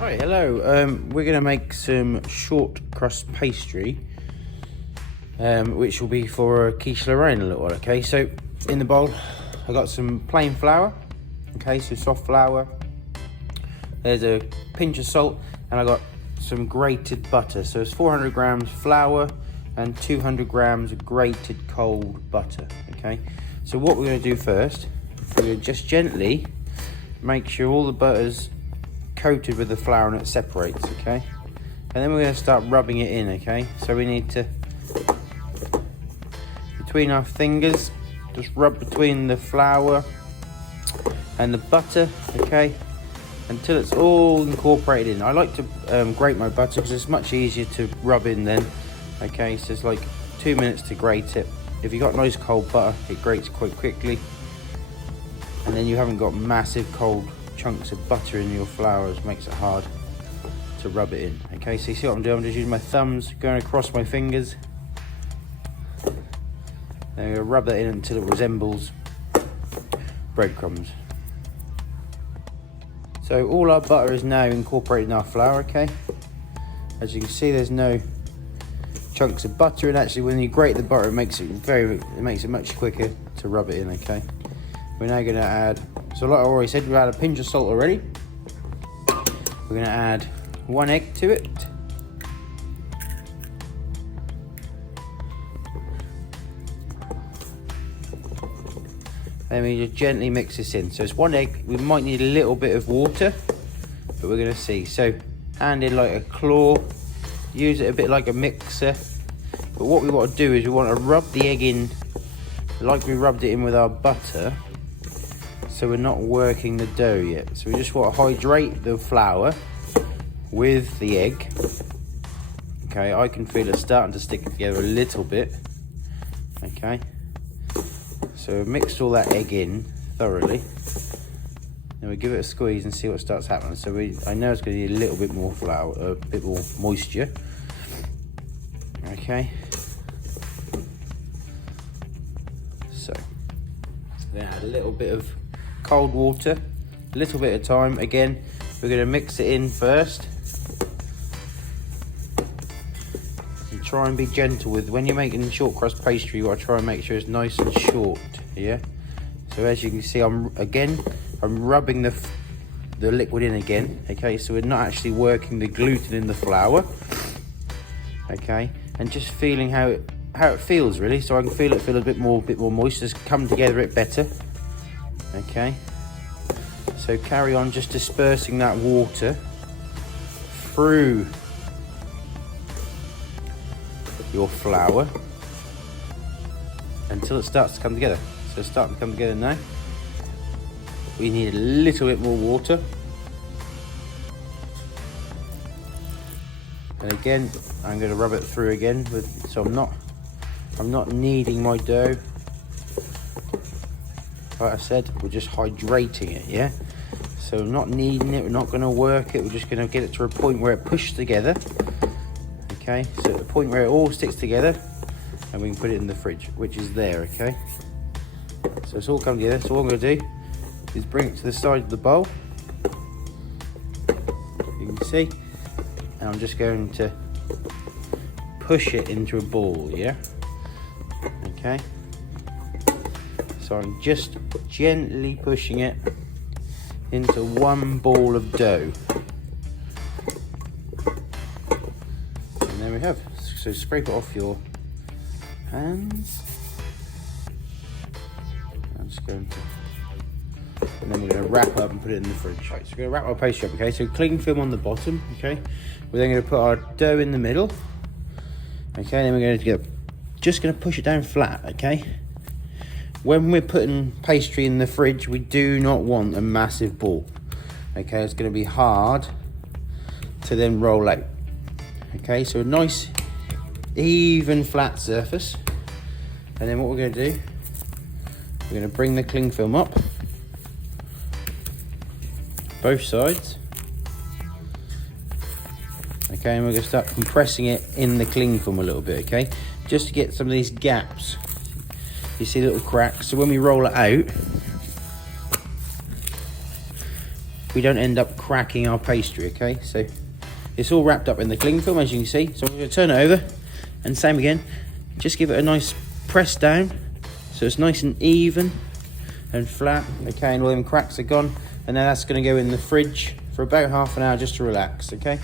Hi, hello. We're going to make some short crust pastry, which will be for a quiche Lorraine a little while. Okay, so in the bowl, I got some plain flour. Okay, so soft flour. There's a pinch of salt, and I got some grated butter. So it's 400 grams flour and 200 grams of grated cold butter. Okay, so what we're going to do first, we're going to just gently make sure all the butter's coated with the flour and it separates. Okay, and then we're going to start rubbing it in. Okay, so we need to, between our fingers, just rub between the flour and the butter. Okay, until it's all incorporated in. I like to grate my butter because it's much easier to rub in then. Okay, so it's like 2 minutes to grate it. If you've got nice cold butter, it grates quite quickly, and then you haven't got massive cold chunks of butter in your flour, which makes it hard to rub it in. Okay, so you see what I'm doing? I'm just using my thumbs, going across my fingers. Then I'm going to rub that in until it resembles breadcrumbs. So all our butter is now incorporated in our flour. Okay, as you can see, there's no chunks of butter, and actually when you grate the butter, it makes it much quicker to rub it in. Okay, we're now going to add, so like I already said, we've added a pinch of salt already. We're going to add 1 egg to it. Then we just gently mix this in. So it's 1 egg. We might need a little bit of water, but we're going to see. So hand in like a claw, use it a bit like a mixer. But what we want to do is we want to rub the egg in like we rubbed it in with our butter, so we're not working the dough yet. So we just want to hydrate the flour with the egg. Okay, I can feel it starting to stick together a little bit. Okay, so we've mixed all that egg in thoroughly. Then we give it a squeeze and see what starts happening. So I know it's going to need a little bit more flour, a bit more moisture. Okay, so then add a little bit of cold water, a little bit of time. Again, we're going to mix it in first and try and be gentle with, when you're making short crust pastry, you got to try and make sure it's nice and short. Yeah, so as you can see, I'm rubbing the liquid in again. Okay, so we're not actually working the gluten in the flour. Okay, and just feeling how it feels really. So I can feel a bit more moist, just come together a bit better. Okay, so carry on just dispersing that water through your flour until it starts to come together. So it's starting to come together now. We need a little bit more water. And again, I'm going to rub it through again so I'm not kneading my dough. Like I said, we're just hydrating it, yeah? So we're not kneading it, we're not going to work it, we're just going to get it to a point where it pushes together. Okay, so at the point where it all sticks together, and we can put it in the fridge, which is there. Okay, so it's all come together. So what I'm going to do is bring it to the side of the bowl. You can see, and I'm just going to push it into a ball, yeah? Okay, so I'm just gently pushing it into one ball of dough. And there we have. So scrape it off your hands. I'm just going to, and then we're going to wrap up and put it in the fridge. Right, so we're going to wrap our pastry up. Okay, so cling film on the bottom. Okay, we're then going to put our dough in the middle. Okay, then we're going to just going to push it down flat. Okay, when we're putting pastry in the fridge, we do not want a massive ball. Okay, it's going to be hard to then roll out. Okay, so a nice even flat surface. And then what we're going to do, we're going to bring the cling film up both sides. Okay, and we're going to start compressing it in the cling film a little bit. Okay, just to get some of these gaps. You see little cracks, so when we roll it out, we don't end up cracking our pastry, okay? So it's all wrapped up in the cling film, as you can see. So I'm going to turn it over, and same again, just give it a nice press down so it's nice and even and flat, okay, and all them cracks are gone. And then that's going to go in the fridge for about half an hour just to relax, okay?